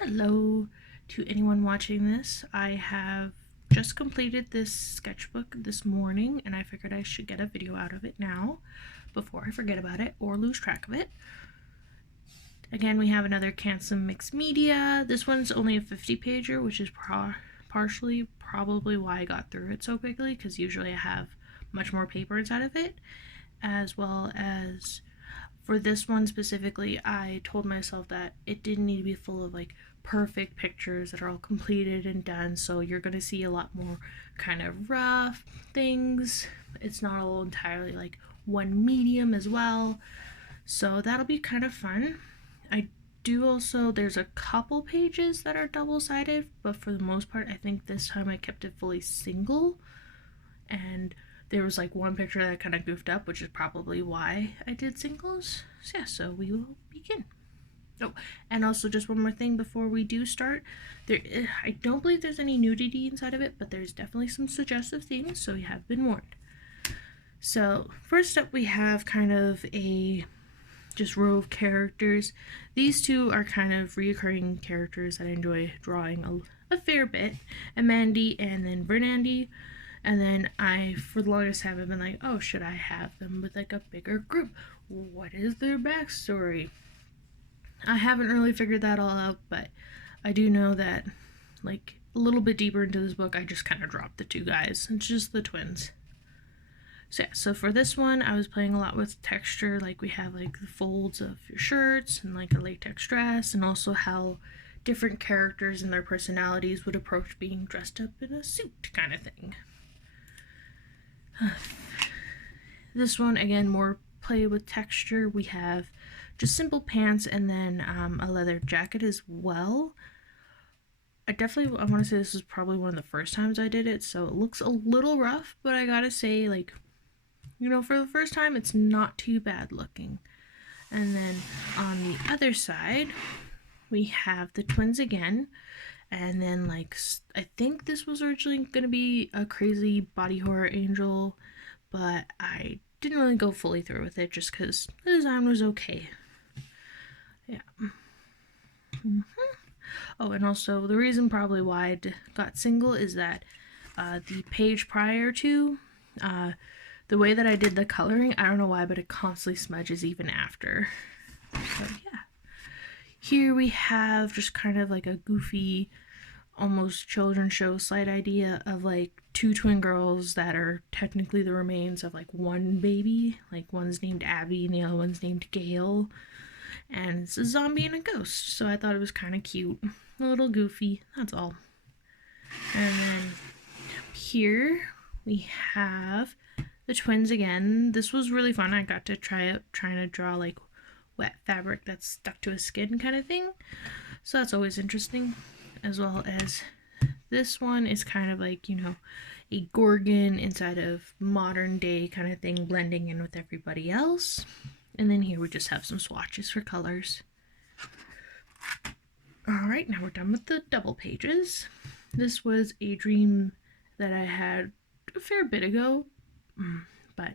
Hello to anyone watching this. I have just completed this sketchbook this morning and I figured I should get a video out of it now before I forget about it or lose track of it. Again, we have another Cansom Mixed Media. This one's only a 50-pager, which is partially probably why I got through it so quickly, because usually I have much more paper inside of it, as well as for this one specifically, I told myself that it didn't need to be full of like perfect pictures that are all completed and done, so you're going to see a lot more kind of rough things. It's not all entirely like one medium as well, so that'll be kind of fun. I do also, there's a couple pages that are double-sided, but for the most part I think this time I kept it fully single, and there was like one picture that kind of goofed up, which is probably why I did singles. So yeah, so we will begin. Oh, and also just one more thing before we do start. I don't believe there's any nudity inside of it, but there's definitely some suggestive things, so you have been warned. So first up we have kind of a just row of characters. These two are kind of reoccurring characters that I enjoy drawing a fair bit. Amandi and then Vernandi. And then I, for the longest time, have been like, oh, should I have them with like a bigger group? What is their backstory? I haven't really figured that all out, but I do know that, like, a little bit deeper into this book, I just kind of dropped the two guys. It's just the twins. So yeah, so for this one, I was playing a lot with texture. Like, we have like the folds of your shirts and like a latex dress, and also how different characters and their personalities would approach being dressed up in a suit kind of thing. This one, again, more play with texture. We have just simple pants and then a leather jacket as well. I want to say this is probably one of the first times I did it, so it looks a little rough, but I gotta say, like, you know, for the first time, it's not too bad looking. And then on the other side, we have the twins again. And then, like, I think this was originally going to be a crazy body horror angel, but I didn't really go fully through with it just because the design was okay. Yeah. Oh, and also the reason probably why I got single is that the page prior to, the way that I did the coloring, I don't know why, but it constantly smudges even after. So, yeah. Here we have just kind of like a goofy, almost children's show slight idea of like two twin girls that are technically the remains of like one baby. Like, one's named Abby and the other one's named Gail. And it's a zombie and a ghost. So I thought it was kind of cute. A little goofy, that's all. And then here we have the twins again. This was really fun. I got to try out trying to draw like wet fabric that's stuck to a skin kind of thing, so that's always interesting. As well as this one is kind of like, you know, a Gorgon inside of modern day kind of thing, blending in with everybody else. And then here we just have some swatches for colors. Alright, now we're done with the double pages. This was a dream that I had a fair bit ago, but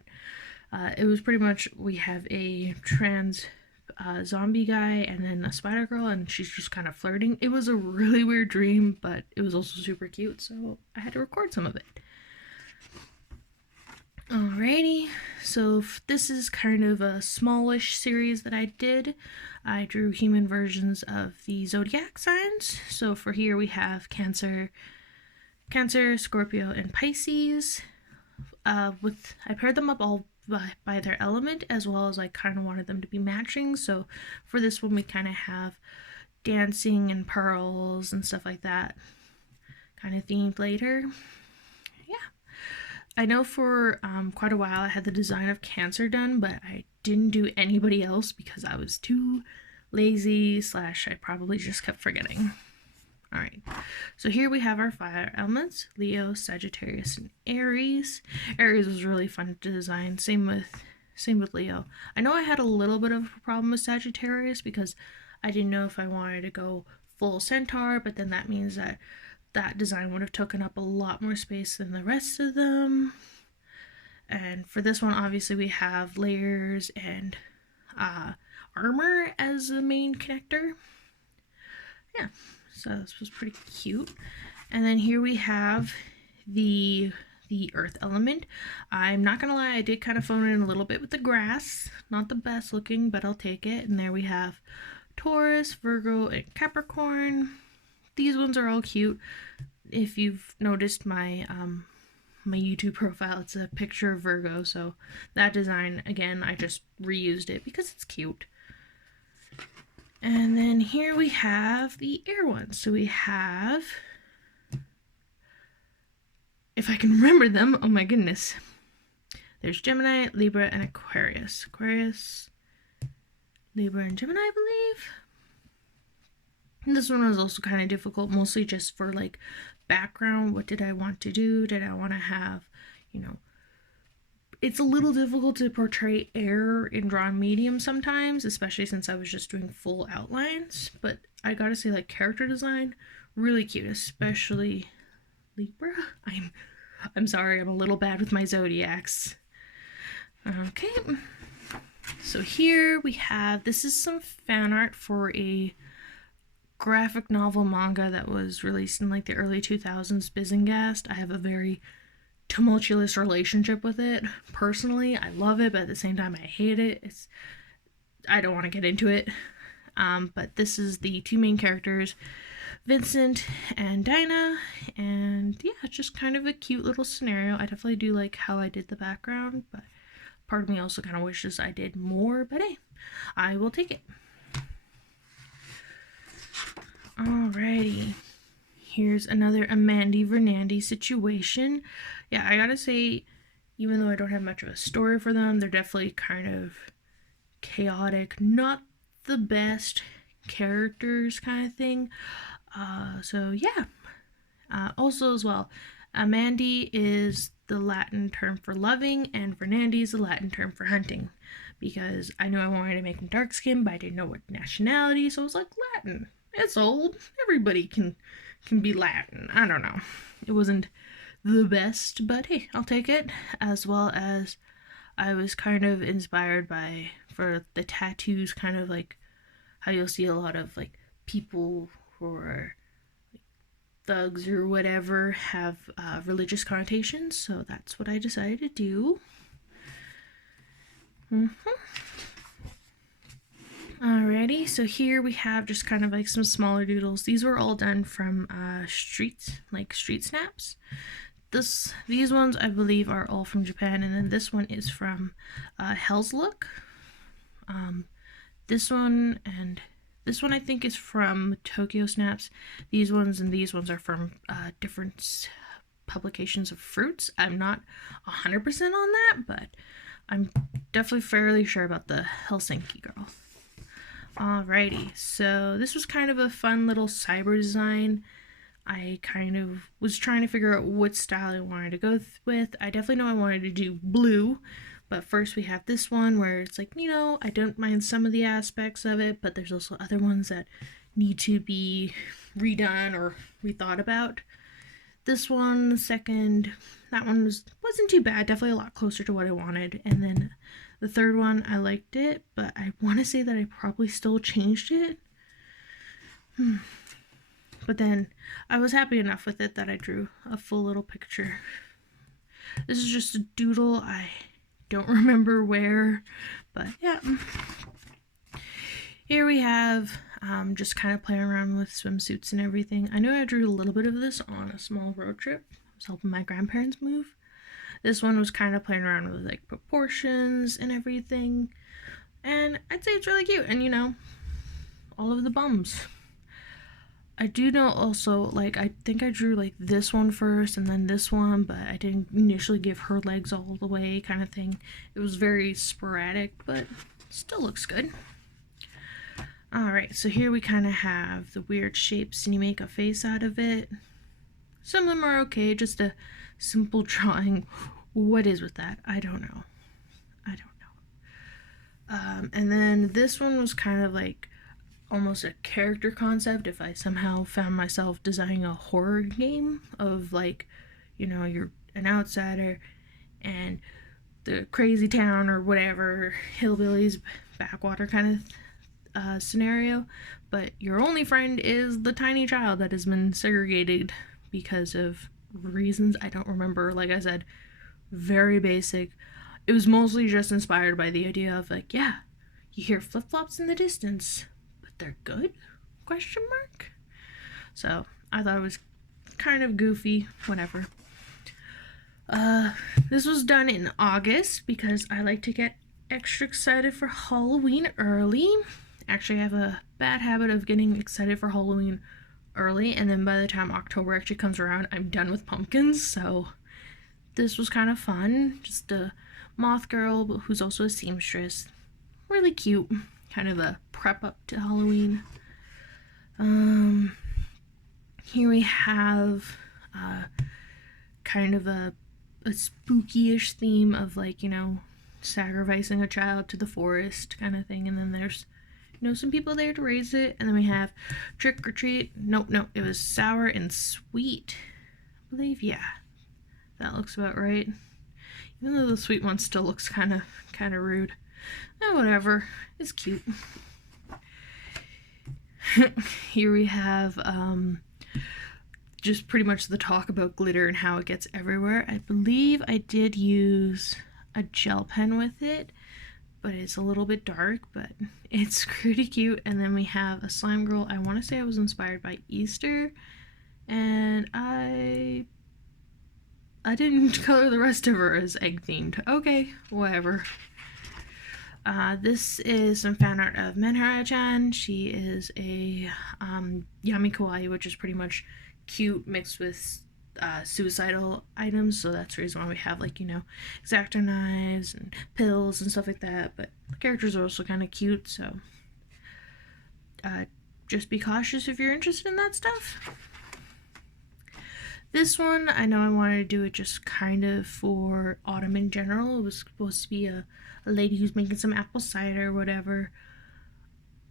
it was pretty much, we have a trans zombie guy and then a spider girl, and she's just kind of flirting. It was a really weird dream, but it was also super cute, so I had to record some of it. Alrighty, so this is kind of a smallish series that I did. I drew human versions of the zodiac signs. So for here we have Cancer, Scorpio, and Pisces. I paired them up all by their element, as well as I kind of wanted them to be matching. So for this one, we kind of have dancing and pearls and stuff like that kind of themed later. Yeah, I know for quite a while I had the design of Cancer done, but I didn't do anybody else because I was too lazy / I probably just kept forgetting. Alright, so here we have our fire elements: Leo, Sagittarius, and Aries. Aries was really fun to design, same with Leo. I know I had a little bit of a problem with Sagittarius because I didn't know if I wanted to go full centaur, but then that means that design would have taken up a lot more space than the rest of them. And for this one, obviously we have layers and armor as the main connector. yeah, so this was pretty cute. And then here we have the earth element. I'm not gonna lie, I did kind of phone in a little bit with the grass. Not the best looking, but I'll take it. And there we have Taurus, Virgo, and Capricorn. These ones are all cute. If you've noticed my my YouTube profile, it's a picture of Virgo, so that design, again, I just reused it because it's cute. And then here we have the air ones. So we have, if I can remember them, oh my goodness. There's Gemini, Libra, and Aquarius. Aquarius, Libra, and Gemini, I believe. And this one was also kind of difficult, mostly just for like background. What did I want to do? Did I want to have, you know, it's a little difficult to portray air in drawn medium sometimes, especially since I was just doing full outlines. But I gotta say, like, character design, really cute, especially Libra. I'm sorry, I'm a little bad with my zodiacs. Okay, so here we have, this is some fan art for a graphic novel manga that was released in like the early 2000s, Bizengast. I have a very tumultuous relationship with it. Personally, I love it, but at the same time, I hate it. I don't want to get into it. But this is the two main characters, Vincent and Dinah, and yeah, it's just kind of a cute little scenario. I definitely do like how I did the background, but part of me also kind of wishes I did more, but hey, I will take it. Alrighty, here's another Amandy Vernandy situation. Yeah, I gotta say, even though I don't have much of a story for them, they're definitely kind of chaotic, not the best characters kind of thing. So yeah. Also as well, Amandy is the Latin term for loving, and Vernandy is the Latin term for hunting. Because I knew I wanted to make them dark skinned, but I didn't know what nationality, so I was like, Latin. It's old. Everybody can be Latin. I don't know. It wasn't the best, but hey, I'll take it. As well as I was kind of inspired by, for the tattoos, kind of like how you'll see a lot of like people who are like thugs or whatever have religious connotations, so that's what I decided to do. Alrighty, so here we have just kind of like some smaller doodles. These were all done from street snaps. These ones I believe are all from Japan, and then this one is from Hell's Look. This one and this one I think is from Tokyo Snaps. These ones and these ones are from different publications of fruits. I'm not 100% on that, but I'm definitely fairly sure about the Helsinki girl. Alrighty, so this was kind of a fun little cyber design. I kind of was trying to figure out what style I wanted to go with. I definitely know I wanted to do blue, but first we have this one where it's like, you know, I don't mind some of the aspects of it, but there's also other ones that need to be redone or rethought about. This one, second, that one wasn't too bad, definitely a lot closer to what I wanted. And then the third one, I liked it, but I want to say that I probably still changed it. But then I was happy enough with it that I drew a full little picture. This is just a doodle. I don't remember where, but yeah. Here we have just kind of playing around with swimsuits and everything. I know I drew a little bit of this on a small road trip. I was helping my grandparents move. This one was kind of playing around with like proportions and everything. And I'd say it's really cute. And you know, all of the bums. I do know also, like, I think I drew like this one first and then this one, but I didn't initially give her legs all the way kind of thing. It was very sporadic, but still looks good. Alright, so here we kind of have the weird shapes and you make a face out of it. Some of them are okay, just a simple drawing. What is with that? I don't know. And then this one was kind of like almost a character concept. If I somehow found myself designing a horror game of like, you know, you're an outsider and the crazy town or whatever, hillbillies, backwater kind scenario, but your only friend is the tiny child that has been segregated because of reasons I don't remember. Like I said, very basic. It was mostly just inspired by the idea of like, yeah, you hear flip-flops in the distance, but they're good? Question mark? So I thought it was kind of goofy, whatever. This was done in August because I like to get extra excited for Halloween early. Actually, I have a bad habit of getting excited for Halloween early, and then by the time October actually comes around, I'm done with pumpkins, so this was kind of fun. Just a moth girl, but who's also a seamstress. Really cute. Kind of a prep up to Halloween. Here we have kind of a spooky-ish theme of like, you know, sacrificing a child to the forest kind of thing. And then there's, you know, some people there to raise it. And then we have trick or treat. Nope, it was sour and sweet, I believe. Yeah, that looks about right. Even though the sweet one still looks kind of rude. Oh, whatever. It's cute. Here we have just pretty much the talk about glitter and how it gets everywhere. I believe I did use a gel pen with it, but it's a little bit dark, but it's pretty cute. And then we have a slime girl. I want to say I was inspired by Easter, and I didn't color the rest of her as egg themed. Okay, whatever. This is some fan art of Menhara-chan. She is a yami kawaii, which is pretty much cute mixed with suicidal items, so that's the reason why we have, like, you know, X-Acto knives and pills and stuff like that. But the characters are also kind of cute, so just be cautious if you're interested in that stuff. This one, I know I wanted to do it just kind of for autumn in general. It was supposed to be a lady who's making some apple cider or whatever.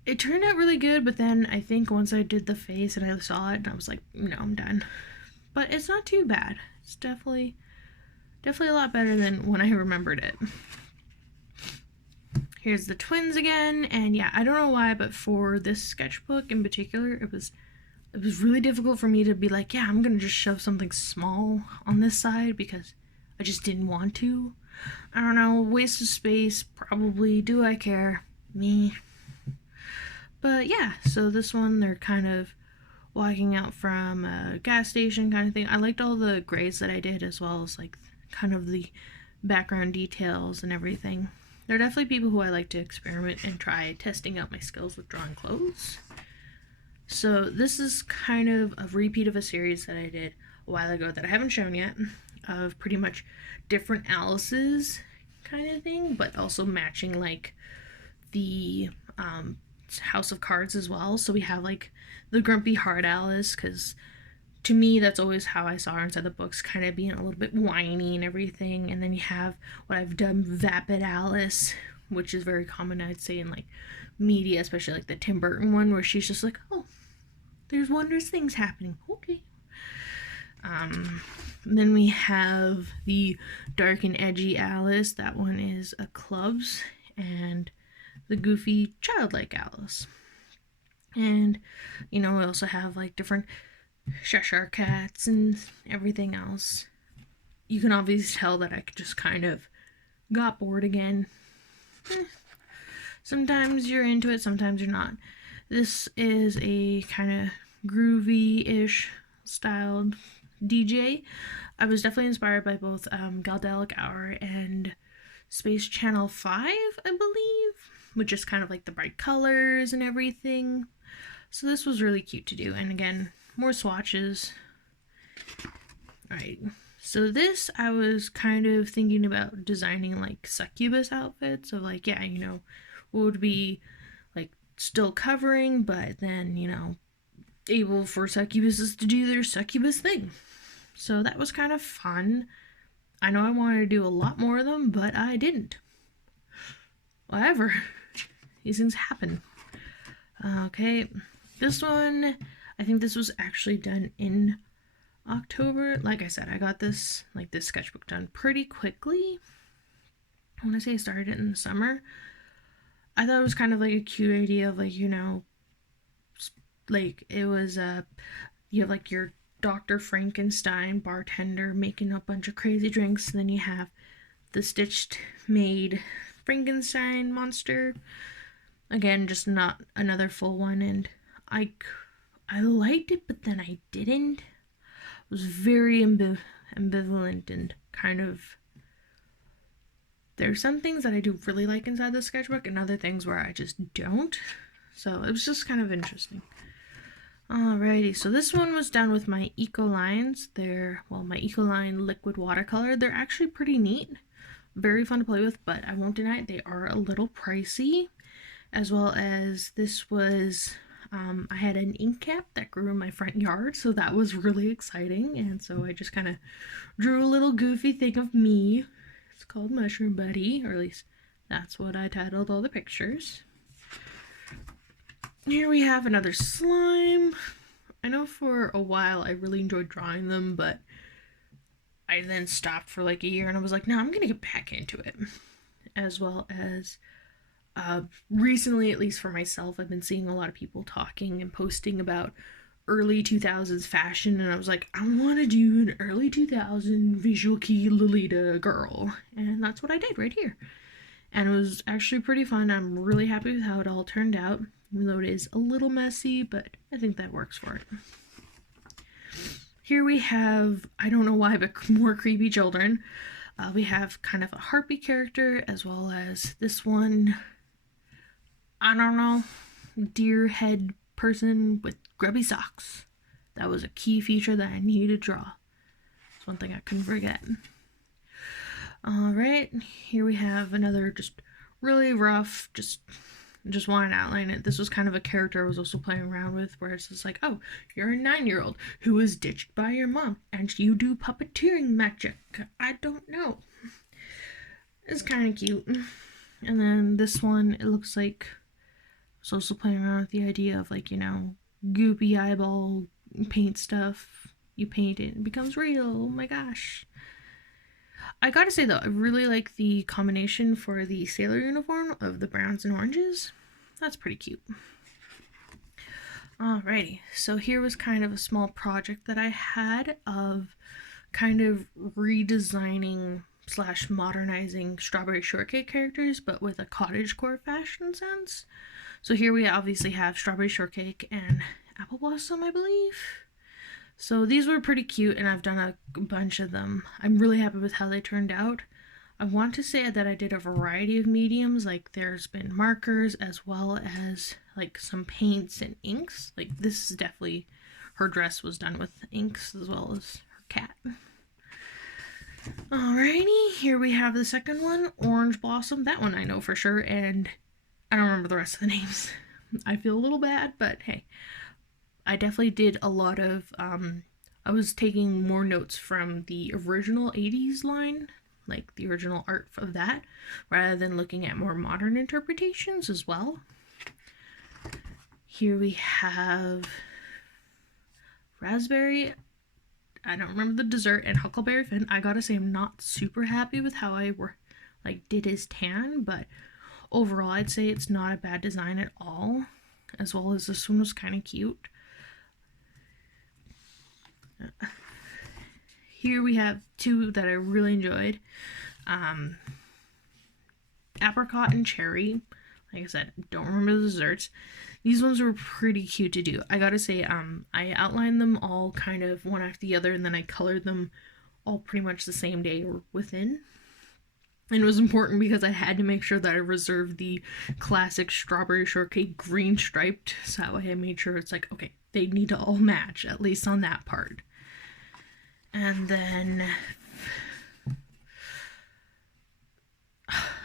It turned out really good, but then I think once I did the face and I saw it, and I was like, no, I'm done. But it's not too bad. It's definitely a lot better than when I remembered it. Here's the twins again, and yeah, I don't know why, but for this sketchbook in particular, it was really difficult for me to be like, yeah, I'm gonna just shove something small on this side because I just didn't want to. I don't know, waste of space, probably. Do I care? Me. But yeah, so this one, they're kind of walking out from a gas station kind of thing. I liked all the grays that I did, as well as like kind of the background details and everything. There are definitely people who I like to experiment and try testing out my skills with drawing clothes. So this is kind of a repeat of a series that I did a while ago that I haven't shown yet, of pretty much different Alices kind of thing, but also matching like the House of Cards as well. So we have like the grumpy hard Alice, because to me that's always how I saw her inside the books, kind of being a little bit whiny and everything. And then you have what I've dubbed Vapid Alice, which is very common, I'd say, in like media, especially like the Tim Burton one, where she's just like, oh, there's wondrous things happening. Okay. Then we have the dark and edgy Alice. That one is a clubs, and the goofy childlike Alice. And, you know, we also have like different Cheshire cats and everything else. You can obviously tell that I just kind of got bored again. Sometimes you're into it, sometimes you're not. This is a kind of groovy-ish styled DJ. I was definitely inspired by both Galdelic Hour and Space Channel 5, I believe, with just kind of like the bright colors and everything. So this was really cute to do. And again, more swatches. Alright, so this, I was kind of thinking about designing like succubus outfits of like, yeah, you know, what would be like still covering, but then, you know, able for succubuses to do their succubus thing. So that was kind of fun. I know I wanted to do a lot more of them, but I didn't. Whatever. These things happen. Okay, this one, I think this was actually done in October. Like I said, I got this sketchbook done pretty quickly. I want to say I started it in the summer. I thought it was kind of like a cute idea of like, like it was you have like your Dr. Frankenstein bartender making a bunch of crazy drinks, and then you have the stitched made Frankenstein monster. Again, just not another full one, and I liked it, but then I didn't. It was very ambivalent and kind of. There's some things that I do really like inside the sketchbook, and other things where I just don't. So it was just kind of interesting. Alrighty, so this one was done with my Ecolines. My Ecoline liquid watercolor. They're actually pretty neat. Very fun to play with, but I won't deny it, they are a little pricey. As well as this was, I had an ink cap that grew in my front yard, so that was really exciting. And so I just kind of drew a little goofy thing of me. It's called Mushroom Buddy, or at least that's what I titled all the pictures. Here we have another slime. I know for a while I really enjoyed drawing them, but I then stopped for like a year and I was like, no, I'm gonna get back into it. As well as recently, at least for myself, I've been seeing a lot of people talking and posting about early 2000s fashion, and I was like, I want to do an early 2000 visual kei Lolita girl, and that's what I did right here. And it was actually pretty fun. I'm really happy with how it all turned out, even though it is a little messy, but I think that works for it. Here we have, I don't know why, but more creepy children. We have kind of a harpy character, as well as this one, I don't know, deer head person with grubby socks. That was a key feature that I needed to draw. It's one thing I couldn't forget. Alright, here we have another just really rough, just want to outline it. This was kind of a character I was also playing around with, where it's just like, oh, you're a 9-year-old who was ditched by your mom, and you do puppeteering magic. I don't know. It's kind of cute. And then this one, it looks like I was also playing around with the idea of like, goopy eyeball paint stuff. You paint it, it becomes real. Oh my gosh. I gotta say though, I really like the combination for the sailor uniform of the browns and oranges. That's pretty cute. Alrighty, so here was kind of a small project that I had of kind of redesigning / modernizing Strawberry Shortcake characters, but with a cottagecore fashion sense. So here we obviously have Strawberry Shortcake and Apple Blossom, I believe. So these were pretty cute, and I've done a bunch of them. I'm really happy with how they turned out. I want to say that I did a variety of mediums, like there's been markers as well as like some paints and inks. Like this is definitely, her dress was done with inks as well as her cat. Alrighty, here we have the second one, Orange Blossom. That one I know for sure, and I don't remember the rest of the names. I feel a little bad, but hey. I definitely did a lot of, I was taking more notes from the original 80s line, like the original art of that, rather than looking at more modern interpretations as well. Here we have Raspberry, I don't remember the dessert, and Huckleberry Finn. I gotta say I'm not super happy with how I did his tan, but overall I'd say it's not a bad design at all, as well as this one was kind of cute. Here we have two that I really enjoyed. Apricot and cherry. Like I said, don't remember the desserts. These ones were pretty cute to do. I gotta say, I outlined them all kind of one after the other, and then I colored them all pretty much the same day or within. And it was important because I had to make sure that I reserved the classic Strawberry Shortcake green striped, so I made sure it's like, okay, they need to all match, at least on that part. And then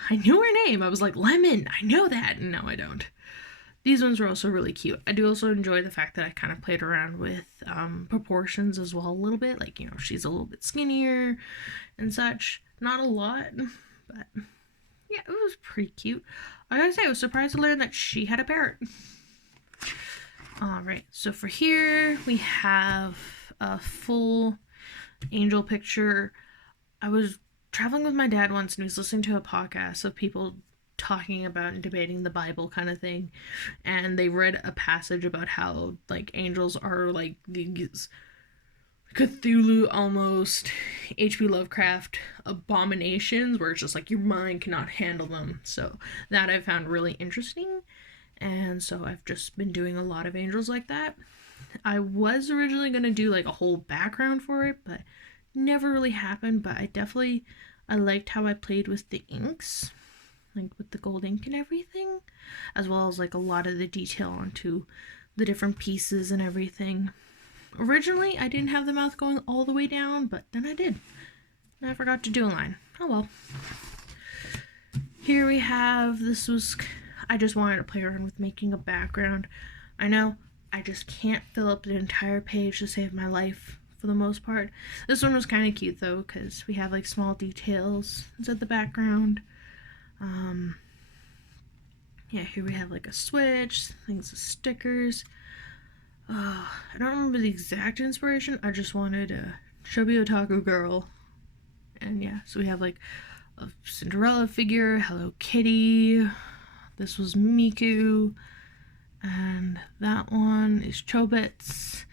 I knew her name. I was like, Lemon, I know that. No, I don't. These ones were also really cute. I do also enjoy the fact that I kind of played around with proportions as well a little bit. Like, she's a little bit skinnier and such. Not a lot, but yeah, it was pretty cute. I gotta say, I was surprised to learn that she had a parrot. Alright, so for here, we have a full angel picture. I was traveling with my dad once, and he was listening to a podcast of people talking about and debating the Bible kind of thing, and they read a passage about how like angels are like these Cthulhu almost H.P. Lovecraft abominations where it's just like your mind cannot handle them. So that I found really interesting, and so I've just been doing a lot of angels like that. I was originally going to do like a whole background for it, but never really happened. But I liked how I played with the inks, like with the gold ink and everything, as well as like a lot of the detail onto the different pieces and everything. Originally, I didn't have the mouth going all the way down, but then I did. And I forgot to do a line. Oh well. Here we have, I just wanted to play around with making a background. I know I just can't fill up the entire page to save my life for the most part. This one was kind of cute though, because we have like small details inside the background. Yeah, here we have like a switch, things of stickers. I don't remember the exact inspiration. I just wanted a chubby otaku girl. And yeah, so we have like a Cinderella figure, Hello Kitty. This was Miku. And that one is Chobits.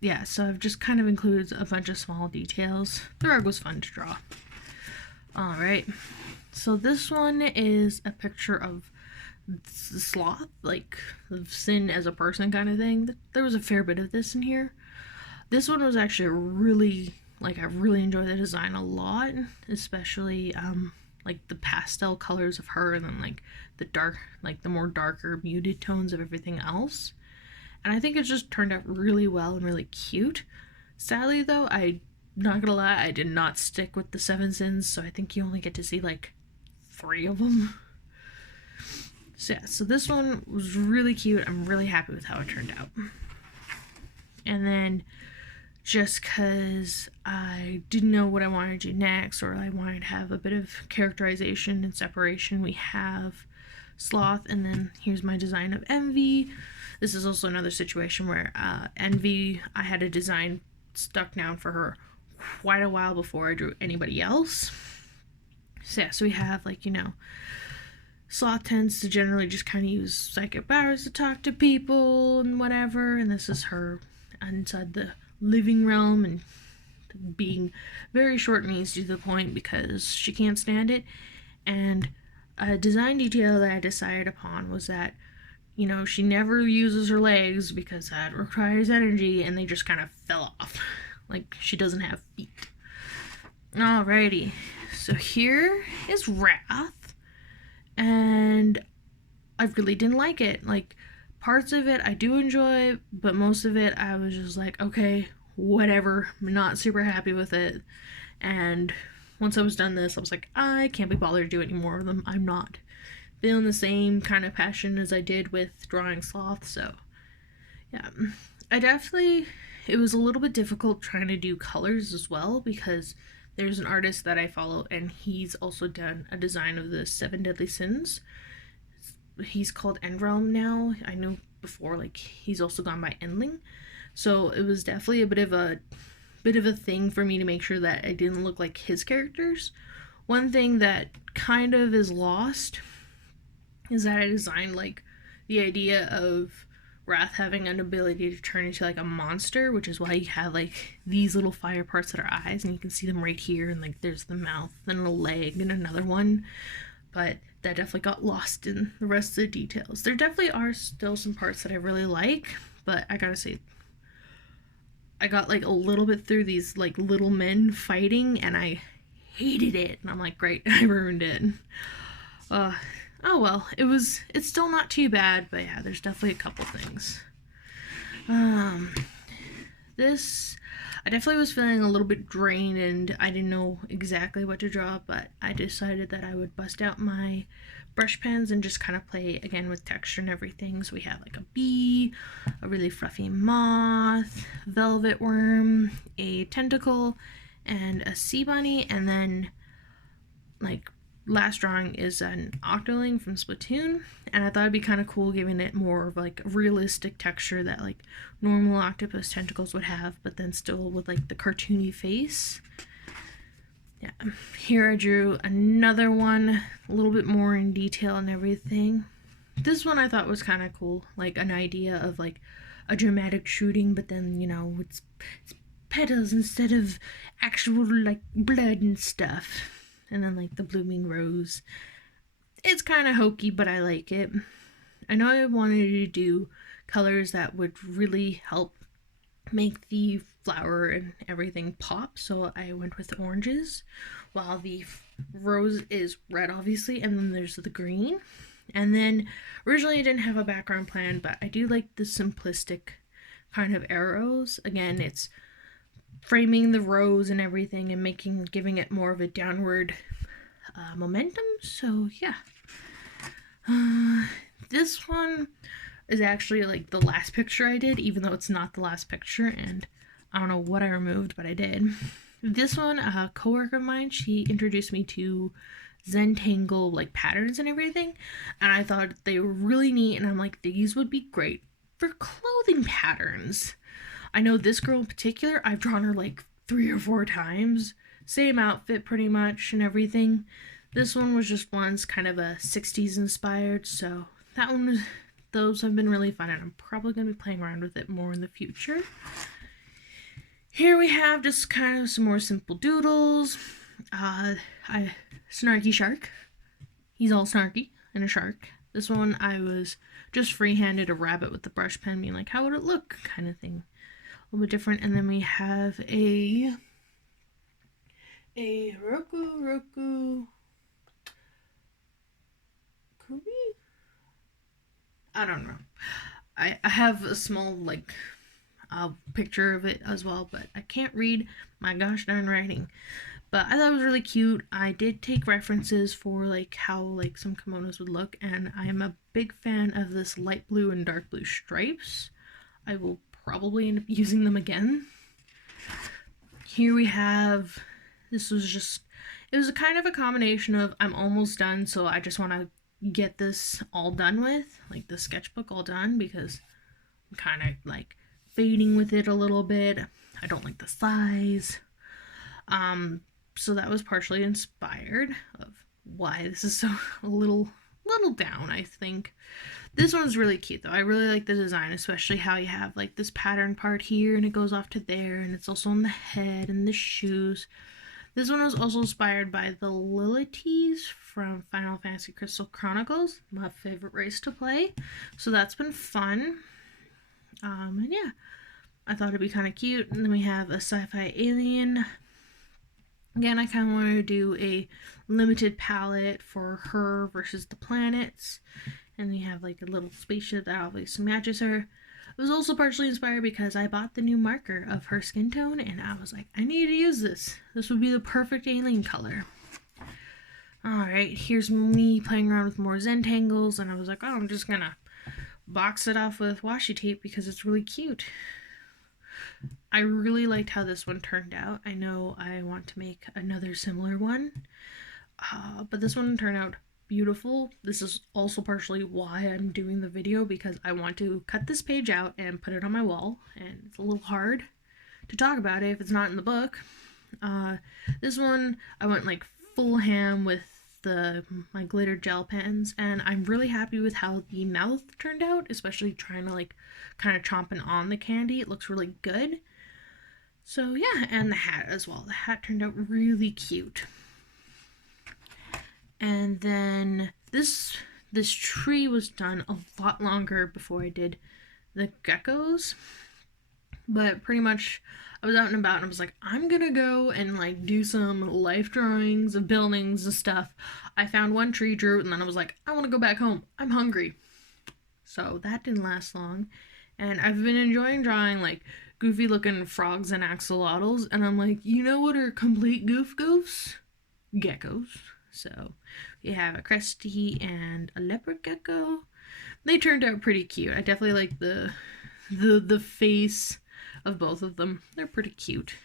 Yeah, so I've just kind of included a bunch of small details. The rug was fun to draw. Alright, so this one is a picture of sloth, like of sin as a person kind of thing. There was a fair bit of this in here. This one was actually really, like, I really enjoyed the design a lot, especially like the pastel colors of her, and then like the more darker muted tones of everything else. And I think it just turned out really well and really cute. Sadly though, I'm not gonna lie, I did not stick with the 7 sins, so I think you only get to see like 3 of them. So yeah, so this one was really cute. I'm really happy with how it turned out. And then just because I didn't know what I wanted to do next, or I wanted to have a bit of characterization and separation, we have Sloth, and then here's my design of Envy. This is also another situation where Envy, I had a design stuck down for her quite a while before I drew anybody else. So yeah, so we have like, Sloth tends to generally just kind of use psychic powers to talk to people and whatever, and this is her inside the living realm and being very short and easy to the point because she can't stand it. And a design detail that I decided upon was that, she never uses her legs because that requires energy, and they just kind of fell off. Like, she doesn't have feet. Alrighty, so here is Wrath. And I really didn't like it. Like, parts of it I do enjoy, but most of it I was just like, okay, whatever. I'm not super happy with it. And once I was done this, I was like, I can't be bothered to do any more of them. I'm not feeling the same kind of passion as I did with drawing Sloth. So yeah, it was a little bit difficult trying to do colors as well, because there's an artist that I follow, and he's also done a design of the 7 Deadly Sins. He's called Endrealm now. I know before, like, he's also gone by Endling. So it was definitely a bit of a thing for me to make sure that I didn't look like his characters. One thing that kind of is lost is that I designed, like, the idea of Wrath having an ability to turn into like a monster, which is why you have like these little fire parts that are eyes, and you can see them right here, and like there's the mouth and a leg and another one. But that definitely got lost in the rest of the details. There definitely are still some parts that I really like, but I gotta say, I got like a little bit through these like little men fighting, and I hated it, and I'm like, great, I ruined it. Oh well, it's still not too bad, but yeah, there's definitely a couple things. I definitely was feeling a little bit drained, and I didn't know exactly what to draw, but I decided that I would bust out my brush pens and just kind of play again with texture and everything. So we have like a bee, a really fluffy moth, velvet worm, a tentacle, and a sea bunny, and then like last drawing is an octoling from Splatoon, and I thought it'd be kind of cool giving it more of like realistic texture that like normal octopus tentacles would have, but then still with like the cartoony face. Yeah, here I drew another one, a little bit more in detail and everything. This one I thought was kind of cool, like an idea of like a dramatic shooting, but then, you know, it's petals instead of actual like blood and stuff. And then like the blooming rose. It's kind of hokey, but I like it. I know I wanted to do colors that would really help make the flower and everything pop, so I went with oranges, while the rose is red obviously, and then there's the green. And then originally I didn't have a background plan, but I do like the simplistic kind of arrows. Again, it's framing the rose and everything and giving it more of a downward momentum. So yeah, this one is actually like the last picture I did, even though it's not the last picture, and I don't know what I removed, but I did. This one, a coworker of mine, she introduced me to Zentangle like patterns and everything, and I thought they were really neat, and I'm like, these would be great for clothing patterns. I know this girl in particular, I've drawn her like 3 or 4 times, same outfit pretty much and everything. This one was just once kind of a 60s inspired, so that one was, those have been really fun, and I'm probably going to be playing around with it more in the future. Here we have just kind of some more simple doodles. Snarky shark. He's all snarky and a shark. This one I was just freehanded a rabbit with the brush pen, being like, how would it look, kind of thing. A little bit different. And then we have a Roku Kubi? I don't know. I have a small like picture of it as well, but I can't read my gosh darn writing. But I thought it was really cute. I did take references for like how like some kimonos would look, and I am a big fan of this light blue and dark blue stripes. I will probably end up using them again. Here we have, this was just, it was a kind of a combination of I'm almost done, so I just want to get this all done with, like the sketchbook all done, because I'm kind of like fading with it a little bit. I don't like the size. So that was partially inspired of why this is so a little down, I think. This one's really cute though. I really like the design, especially how you have like this pattern part here and it goes off to there, and it's also on the head and the shoes. This one was also inspired by the Lilities from Final Fantasy Crystal Chronicles, my favorite race to play. So that's been fun. And yeah, I thought it'd be kind of cute. And then we have a sci-fi alien. Again, I kind of wanted to do a limited palette for her versus the planets. And we have like a little spaceship that obviously matches her. It was also partially inspired because I bought the new marker of her skin tone, and I was like, I need to use this. This would be the perfect alien color. Alright, here's me playing around with more Zentangles, and I was like, oh, I'm just gonna box it off with washi tape because it's really cute. I really liked how this one turned out. I know I want to make another similar one, but this one turned out beautiful. This is also partially why I'm doing the video, because I want to cut this page out and put it on my wall, and it's a little hard to talk about it if it's not in the book. This one I went like full ham with my glitter gel pens, and I'm really happy with how the mouth turned out, especially trying to like kind of chomping on the candy. It looks really good. So yeah, and the hat as well. The hat turned out really cute. And then this tree was done a lot longer before I did the geckos. But pretty much I was out and about and I was like, I'm gonna go and like do some life drawings of buildings and stuff. I found one tree, drew it, and then I was like, I want to go back home. I'm hungry. So that didn't last long. And I've been enjoying drawing like goofy looking frogs and axolotls, and I'm like, you know what are complete goofs? Geckos. So we have a cresty and a leopard gecko. They turned out pretty cute. I definitely like the face of both of them. They're pretty cute.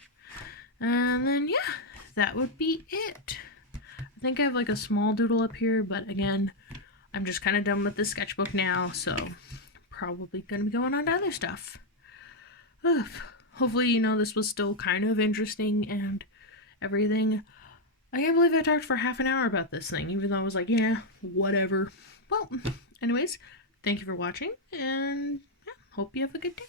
And then yeah, that would be it. I think I have like a small doodle up here, but again, I'm just kind of done with the sketchbook now, so probably gonna be going on to other stuff. Hopefully, you know, this was still kind of interesting and everything. I can't believe I talked for half an hour about this thing, even though I was like, yeah, whatever. Well, anyways, thank you for watching, and yeah, hope you have a good day.